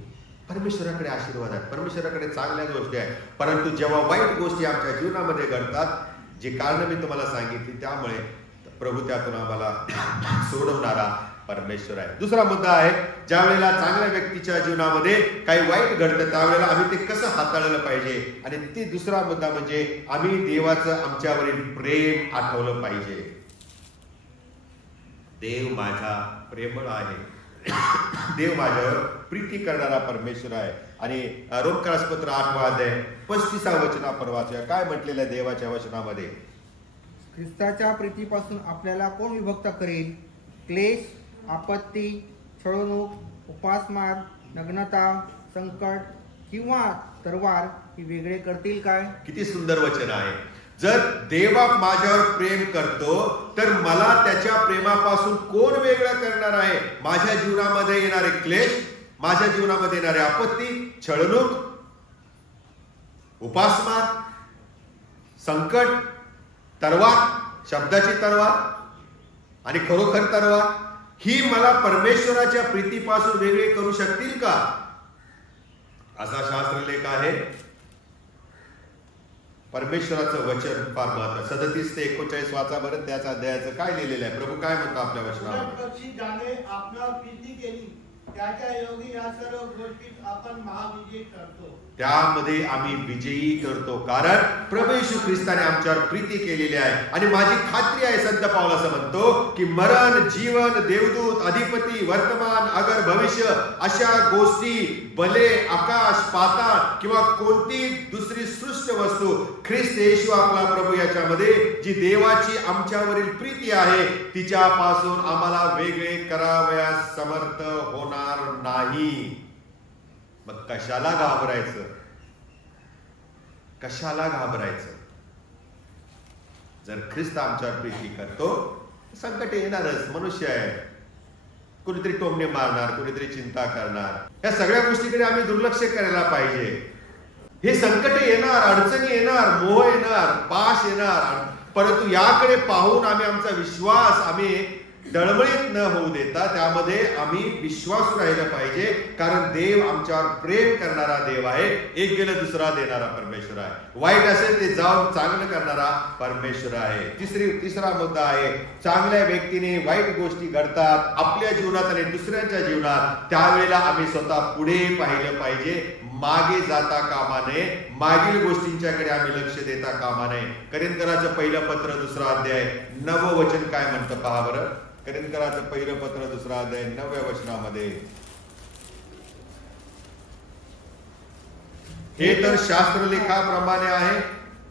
परमेश्वराकडे आशीर्वाद आहे, परमेश्वराकडे चांगल्या गोष्टी आहेत. परंतु जेव्हा वाईट गोष्टी आमच्या जीवनामध्ये घडतात, जी कारण मी तुम्हाला सांगितली, त्यामुळे प्रभू त्यातून आम्हाला सोडवणारा परमेश्वर आहे. दुसरा मुद्दा आहे, ज्या वेळेला चांगल्या व्यक्तीच्या जीवनामध्ये काही वाईट घडतं त्यावेळेला आम्ही ते कसं हाताळलं पाहिजे. आणि ती दुसरा मुद्दा म्हणजे आम्ही देवाचं आमच्यावरील प्रेम आठवलं पाहिजे. देव माझा प्रेमळ आहे, देव माझ्यावर प्रीती करणारा परमेश्वर आहे. आणि रोमक्रसपत्र 8:35 वचन आपण वाचूया. काय म्हटलेलं आहे देवाच्या वचनामध्ये? ख्रिस्ताच्या प्रीतीपासून आपल्याला कोण विभक्त करेल? क्लेश, आपत्ती, छळवणूक, उपासमार, नग्नता, संकट किंवा तरवार ही वेगळे करतील काय? किती सुंदर वचन आहे. जर देव माझ्यावर प्रेम करतो तर मला त्याच्या प्रेमापासून कोण वेगळं करणार आहे? माझ्या जीवनामध्ये येणारे क्लेश, माझ्या जीवनामध्ये येणारे आपत्ती, छळवणूक, उपासमार, संकट, तरवार, शब्दाची तरवार आणि खरोखर तरवार, ही मला परमेश्वराच्या प्रीतीपासून वेगळे करू शकतील का? असा शास्त्रलेख आहे. परमेश्वराचं वचन फार महत्वाचं. 37 ते 39 वाचा बरं. त्याच्या अध्यायाचं काय लिहिलेलं आहे? प्रभू काय म्हणतो आपल्या वचनामध्ये? ज्याने आपल्यावर प्रीती केली त्याच्या योगी या सर्व गोष्टीत आपण महाविजयी ठरतो. त्यामध्ये आम्ही विजयी ठरतो, कारण प्रभू येशू ख्रिस्ताने आमच्यावर प्रीती केलेली आहे. आणि माझी खात्री आहे, संत पाऊल असं म्हणतो की मरण, जीवन, देवदूत, अधिपती, वर्तमान, अगर, भविष्य अशा गोष्टी, भले आकाश, पाताळ किंवा कोणती दुसरी सृष्ट वस्तू, ख्रिस्त येशू आपला प्रभू याच्यामध्ये जी देवाची आमच्यावरील प्रीती आहे तिच्यापासून आम्हाला वेगळे करावयास समर्थ होणार नाही. मग कशाला घाबरायचं? कशाला घाबरायचं? जर ख्रिस्त आमच्यावर प्रीती करतो, संकट येणारच, मनुष्य आहे. कुणीतरी टोमणे मारणार, कुणीतरी चिंता करणार. या सगळ्या गोष्टीकडे आम्ही दुर्लक्ष करायला पाहिजे. हे संकट येणार, अडचणी येणार, मोह येणार, पाश येणार, परंतु याकडे पाहून आम्ही आमचा विश्वास आम्ही डळमळीत न होऊ देता त्यामध्ये आम्ही विश्वास राहिला पाहिजे, कारण देव आमच्यावर प्रेम करणारा देव आहे. एक गेलं दुसरा देणारा परमेश्वर आहे. वाईट असेल ते जाऊन चांगलं करणारा परमेश्वर आहे. तिसरा मुद्दा आहे, चांगल्या व्यक्तीने वाईट गोष्टी घडतात आपल्या जीवनात आणि दुसऱ्यांच्या जीवनात, त्यावेळेला आम्ही स्वतः पुढे पाहिलं पाहिजे, मागे जाता कामा नये, मागील गोष्टींच्याकडे आम्ही लक्ष देता कामा नये. करिंथराचं पहिलं पत्र 2 अध्याय 9 वचन काय म्हणतं पहा बरं. करिंथराचं पहिलं पत्र 2 अध्याय 9 वचनामध्ये, हे तर शास्त्रलेखाप्रमाणे आहे,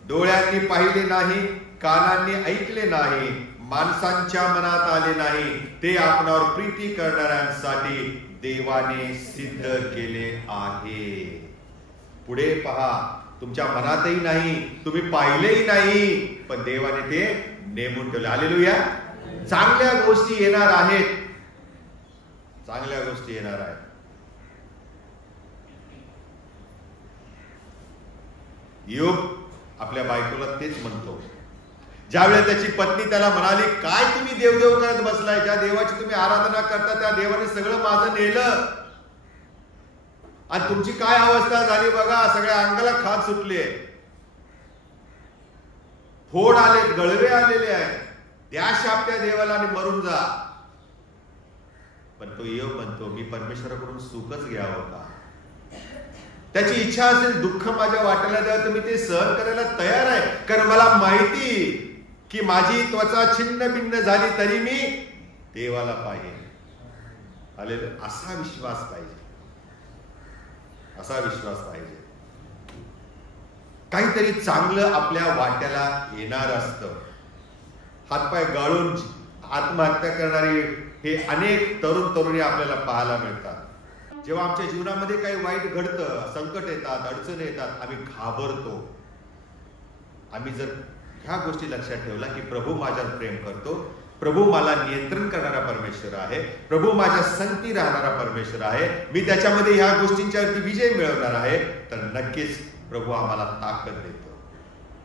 डोळ्यांनी पाहिले नाही, कानांनी ऐकले नाही, माणसांच्या मनात आले नाही, ते आपणावर प्रीती करणाऱ्यांसाठी देवाने सिद्ध केले आहे. पुढे पहा, तुमच्या मनातही नाही, तुम्ही पाहिलेही नाही, पण देवाने ते नेमून ठेवले. हालेलुया. चांगल्या गोष्टी येणार आहेत, चांगल्या गोष्टी येणार आहेत. योग आपल्या बायकोला तेच म्हणतो. ज्यावेळेस त्याची पत्नी त्याला म्हणाली, काय तुम्ही देवदेव करत बसलाय, ज्या देवाची तुम्ही आराधना करता त्या देवाने सगळं माझं नेलं आणि तुमची काय अवस्था झाली बघा, सगळ्या अंगाला खाज सुटली आहे, फोड आले, गळवे आलेले आहे, त्या शाप त्या देवाला आणि मरून जा. पण तो योग म्हणतो, मी परमेश्वराकडून सुखच घ्यावं का? त्याची इच्छा असेल दुःख माझ्या वाट्याला द्यावं तर मी ते सहन करायला तयार आहे, कारण मला माहिती की माझी त्वचा छिन्न भिन्न झाली तरी मी देवाला पाहिजे. हालेलुया. असा विश्वास पाहिजे, असा विश्वास पाहिजे. काहीतरी चांगलं आपल्या वाट्याला येणार असतं. हातपाय गाळून आत्महत्या करणारी हे अनेक तरुण तरुणी आपल्याला पाहायला मिळतात. जेव्हा आमच्या जीवनामध्ये काही वाईट घडतं, संकट येतात, अडचणी येतात, आम्ही घाबरतो. आम्ही जर ह्या गोष्टी लक्षात ठेवला की प्रभू माझ्यावर प्रेम करतो, प्रभू मला नियंत्रण करणारा परमेश्वर आहे, प्रभू माझ्या संगती राहणारा परमेश्वर आहे, मी त्याच्यामध्ये ह्या गोष्टींच्यावरती विजय मिळवणार आहे, तर नक्कीच प्रभू आम्हाला ताकद देतो.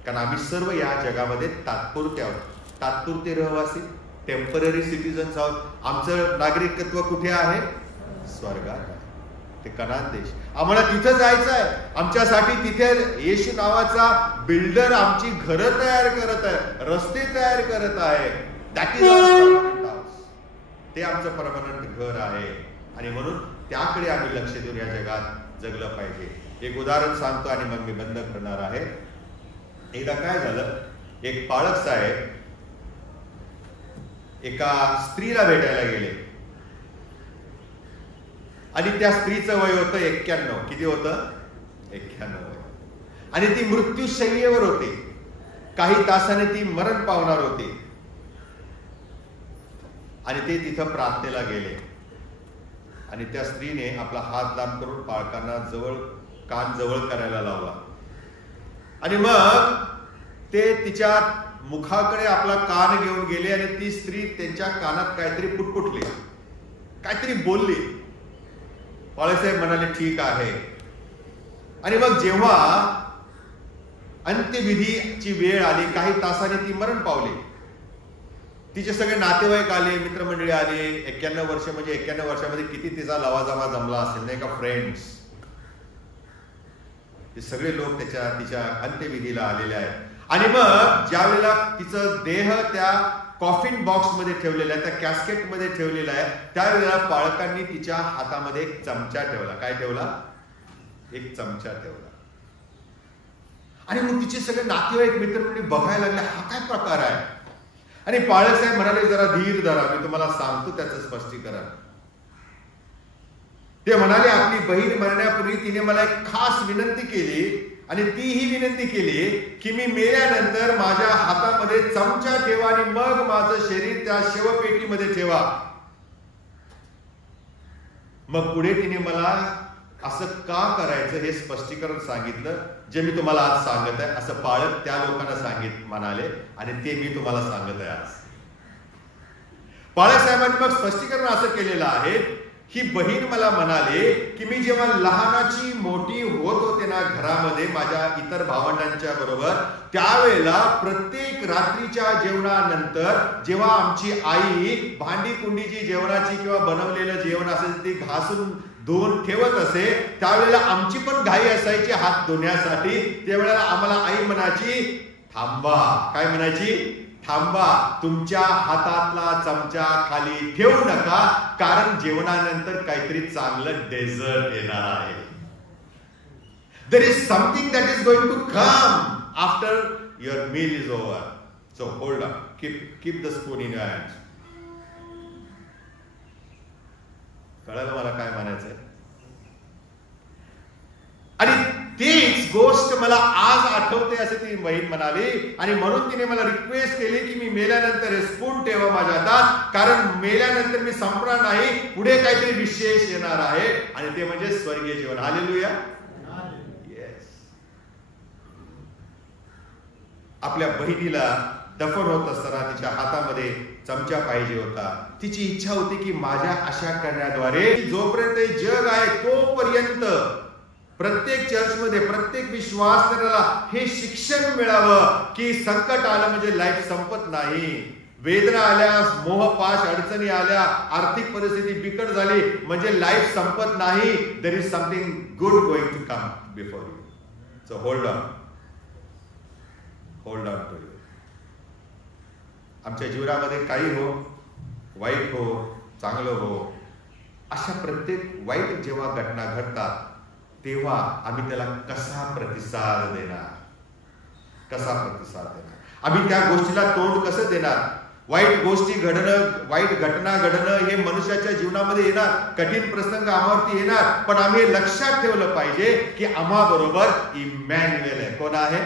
कारण आम्ही सर्व या जगामध्ये तात्पुरते रहिवासी, टेम्पररी सिटीजन्स आहोत. आमचं नागरिकत्व कुठे आहे? स्वर्गात, ते कनान देश. आम्हाला तिथं जायचं आहे. आमच्यासाठी तिथे येशू नावाचा बिल्डर आमची घरं तयार करत आहे, रस्ते तयार करत आहे. That is permanent house. ते आमचं परमनंट घर आहे आणि म्हणून त्याकडे आम्ही लक्ष देऊन या जगात जगलं पाहिजे. एक उदाहरण सांगतो आणि मग मी बंद करणार आहे. एकदा काय झालं, एक पाळक साहेब एका स्त्रीला भेटायला गेले आणि त्या स्त्रीचं वय होतं 91. किती होतं? 91 वय. आणि ती मृत्यूशय्येवर होती. काही तासाने ती मरण पावणार होती आणि ते तिथं प्रार्थनेला गेले आणि त्या स्त्रीने आपला हात लांब करून पाळकांना कान जवळ करायला लावला आणि मग ते तिच्या मुखाकडे आपला कान घेऊन गेले आणि ती स्त्री त्यांच्या कानात काहीतरी पुटपुटली, काहीतरी बोलली. बाळासाहेब म्हणाले ठीक आहे. आणि मग जेव्हा अंत्यविधीची वेळ आली, काही तासाने ती मरण पावली. तिचे सगळे नातेवाईक आले, मित्रमंडळी आले. 91 वर्ष म्हणजे 91 वर्षामध्ये किती तिचा लवाजमा जमला असेल नाही का, फ्रेंड्स. हे सगळे लोक तिच्या अंत्यविधीला आलेले आहेत. आणि मग ज्या वेळेला तिचं देह त्या कॉफिन बॉक्स मध्ये ठेवलेला आहे, त्या कॅस्केट मध्ये ठेवलेला आहे, त्यावेळेला पाळकांनी तिच्या हातामध्ये एक चमचा ठेवला. काय ठेवला? एक चमचा ठेवला. आणि मग तिचे सगळे नातेवाईक मित्रमंडळी बघायला लागले, हा काय प्रकार आहे. आणि पाळक साहेब म्हणाले, जरा धीर धरा, मी तुम्हाला सांगतो त्याचं स्पष्टीकरण. ते म्हणाले, आपली बहीण मरण्यापूर्वी तिने मला एक खास विनंती केली, आणि ती ही विनंती केली की मी मेल्यानंतर माझ्या हातामध्ये चमचा ठेवा आणि मग माझं शरीर त्या शवपेटीमध्ये ठेवा. मग पुढे तिने मला असं का करायचं हे स्पष्टीकरण सांगितलं, जे मी तुम्हाला आज सांगत आहे. असं पाळक त्या लोकांना म्हणाले, आणि ते मी तुम्हाला सांगत आहे आज. पाळक साहेबांनी मग स्पष्टीकरण असं केलेलं आहे ही बहीण मला म्हणाले की मी जेव्हा लहानाची मोठी होत होते ना घरामध्ये माझ्या इतर भावंडांच्या बरोबर, त्यावेळेला प्रत्येक रात्रीच्या जेवणानंतर जेव्हा आमची आई भांडी कुंडीची जेवणाची किंवा बनवलेलं जेवण असेल ती घासून धुवून ठेवत असे, त्यावेळेला आमची पण घाई असायची हात धुण्यासाठी. त्यावेळेला आम्हाला आई म्हणायची, थांबा. काय म्हणायची? थांबा, तुमच्या हातातला चमचा खाली ठेवू नका, कारण जेवणानंतर काहीतरी चांगलं डेझर्ट येणार आहे. There is something that is going to come after your meal is over. So hold on, keep the spoon in your hands. कळलं मला काय म्हणायचंय? आणि तीच गोष्ट मला आज आठवते असं ती बहीण म्हणाली, आणि म्हणून तिने मला रिक्वेस्ट केली की मी मेल्यानंतर स्पून ठेवा माझ्या हातात, कारण मेल्यानंतर मी संपणार नाही, पुढे काहीतरी विशेष येणार आहे, आणि ते म्हणजे स्वर्गीय जीवन. हालेलुया. येस. आपल्या बहिणीला दफन होत असताना तिच्या हातामध्ये चमचा पाहिजे होता. तिची इच्छा होती की माझ्या अशा करण्याद्वारे जोपर्यंत जग आहे तोपर्यंत प्रत्येक चर्चमध्ये प्रत्येक विश्वासणाऱ्याला हे शिक्षण मिळावं की संकट आलं म्हणजे लाईफ संपत नाही. वेदना आल्या, मोहपाश अडचणी आल्या, आर्थिक परिस्थिती बिकट झाली म्हणजे लाईफ संपत नाही. There is something good going to come before you. So hold on to you. आमच्या जीवनामध्ये काही हो, वाईट हो, चांगलं हो, अशा प्रत्येक वाईट जेव्हा घटना घडतात तेव्हा आम्ही त्याला कसा प्रतिसाद देणार? आम्ही त्या गोष्टीला तोंड कसं देणार? वाईट गोष्टी घडणं, वाईट घटना घडणं हे मनुष्याच्या जीवनामध्ये येणार, कठीण प्रसंग आम्हावरती येणार, पण आम्ही लक्षात ठेवलं पाहिजे की आम्हा बरोबर इमॅन्युएल आहे. कोण आहे?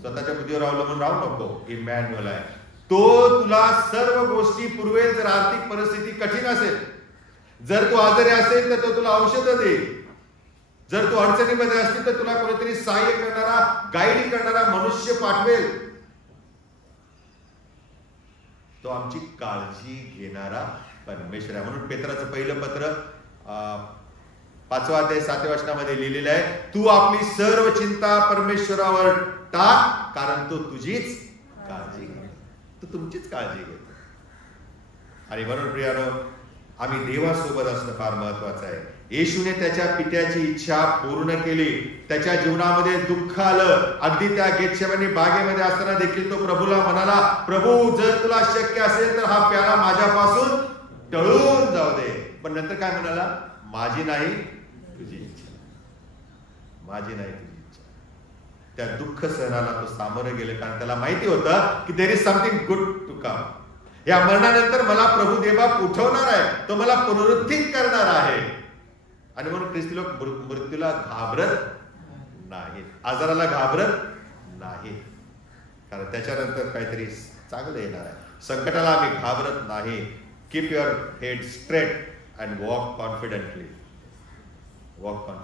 स्वतःच्या बुद्धीवर अवलंबून राहू नको. इमॅन्युएल आहे. तो तुला सर्व गोष्टी पुरवेल. जर आर्थिक परिस्थिती कठीण असेल, जर तू आजारी असेल तर तो तुला औषधं देईल, जर तू अडचणीमध्ये असतील तर तुला कोणीतरी सहाय्य करणारा, गाईड करणारा मनुष्य पाठवेल. तो आमची काळजी घेणारा परमेश्वर आहे. म्हणून पेत्राचं पहिलं पत्र 5 अध्याय 7 वचनामध्ये लिहिलेलं आहे, तू आपली सर्व चिंता परमेश्वरावर टाक, कारण तो तुझीच काळजी घेतो. तो तुमचीच काळजी घेतो. आणि म्हणून प्रियानो, आम्ही देवासोबत असणं फार महत्वाचं आहे. येशूने त्याच्या पित्याची इच्छा पूर्ण केली. त्याच्या जीवनामध्ये दुःख आलं. अगदी त्या गेतशेमानी बागेमध्ये असताना देखील तो प्रभूला म्हणाला, प्रभू जर तुला शक्य असेल तर हा प्याला माझ्यापासून टळून जाऊ दे. पण नंतर काय म्हणाला? माझी नाही तुझी इच्छा, माझी नाही तुझी इच्छा. त्या दुःख सहनाला तो सामोरं गेले, कारण त्याला माहिती होतं की there is something good to come. या मरणानंतर मला प्रभू देवबाप उठवणार आहे, तो मला पुनरुत्थित करणार आहे. आणि म्हणून ख्रिस्ती लोक मृत्यूला घाबरत नाहीत, आजाराला घाबरत नाहीत, कारण त्याच्यानंतर काहीतरी चांगलं येणार आहे. संकटाला आम्ही घाबरत नाही. Keep your head straight and walk confidently.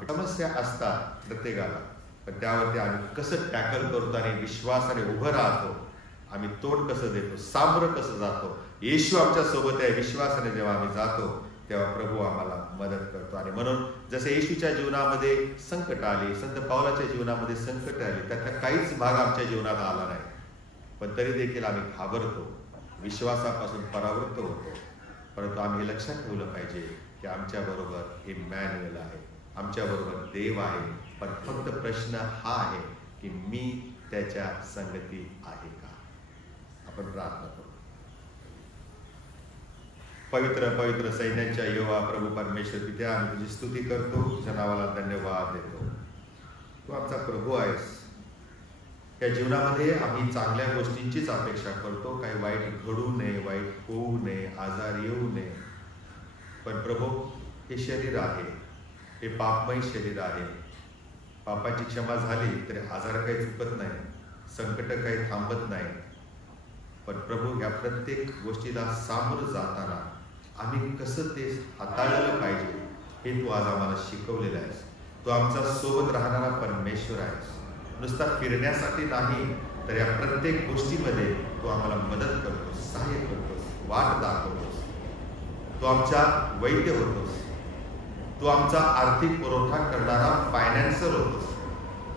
समस्या असतात प्रत्येकाला, पण त्यावरती आम्ही कसं टॅकल करतो आणि विश्वासाने उभं राहतो, आम्ही तोंड कसं देतो, सामोरं कसं जातो. येशू आमच्या सोबत आहे. विश्वासाने जेव्हा आम्ही जातो तेव्हा प्रभू आम्हाला मदत करतो. आणि म्हणून जसे येशूच्या जीवनामध्ये संकट आली, संत पावलाच्या जीवनामध्ये संकट आली, त्यातला काहीच भाग आमच्या जीवनात आला नाही, पण तरी देखील आम्ही घाबरतो, विश्वासापासून परावृत्त होतो. परंतु आम्ही हे लक्षात ठेवलं पाहिजे की आमच्या बरोबर इमॅन्युएल आहे, आमच्या बरोबर देव आहे. पण फक्त प्रश्न हा आहे की मी त्याच्या संगती आहे का? आपण प्रार्थना करू. पवित्र पवित्र सैन्यांच्या यहोवा प्रभू परमेश्वर पित्या, आम्ही तुझी स्तुती करतो, तुझ्या नावाला धन्यवाद देतो. तू आमचा प्रभू आहेस. या जीवनामध्ये आम्ही चांगल्या गोष्टींचीच अपेक्षा करतो. काही वाईट घडू नये, वाईट होऊ नये, आजार येऊ नये. पण प्रभू, हे शरीर आहे, हे पापमय शरीर आहे. पापाची क्षमा झाली तरी आजार काही चुकत नाही, संकट काही थांबत नाही. पण प्रभू, या प्रत्येक गोष्टीला सामोरं जाताना आम्ही कसं ते हाताळलं पाहिजे हे तू आज आम्हाला शिकवलेलं आहेस. तू आमचा सोबत राहणारा परमेश्वर आहेस. नुसता फिरण्यासाठी नाही, तर या प्रत्येक गोष्टीमध्ये तू आम्हाला मदत करतोस, सहाय्य करतोस, वाट दाखवतोस. तू आमच्या वैद्य होतोस. तू आमचा आर्थिक पुरवठा करणारा फायनान्सर होतोस.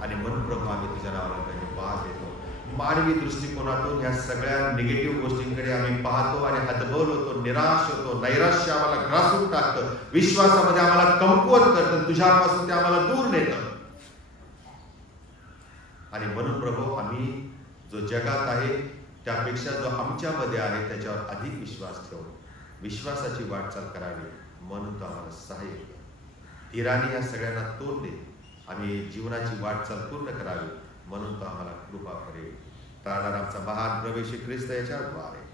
आणि म्हणून प्रभू, आम्ही तुझ्या नावाला धन्यवाद देतो. मानवी दृष्टिकोनातून ह्या सगळ्या निगेटिव्ह गोष्टींकडे आम्ही पाहतो आणि हतबल होतो, निराश होतो. नैराश्य आम्हाला ग्रासून टाकतं, विश्वासामध्ये आम्हाला कमकुवत करतं, तुझ्यापासून ते आम्हाला दूर नेतं. आणि म्हणून प्रभू, आम्ही जो जगात आहे त्यापेक्षा जो आमच्यामध्ये आहे त्याच्यावर अधिक विश्वास ठेवू, विश्वासाची वाटचाल करावी. म्हणून तो आम्हाला सहाय्य कर. धीराने या सगळ्यांना तोंड दे. आम्ही जीवनाची वाटचाल पूर्ण करावी म्हणून तो आम्हाला कृपा करेल. तारणारा आमचा महान प्रभू येशू ख्रिस्त याच्याद्वारे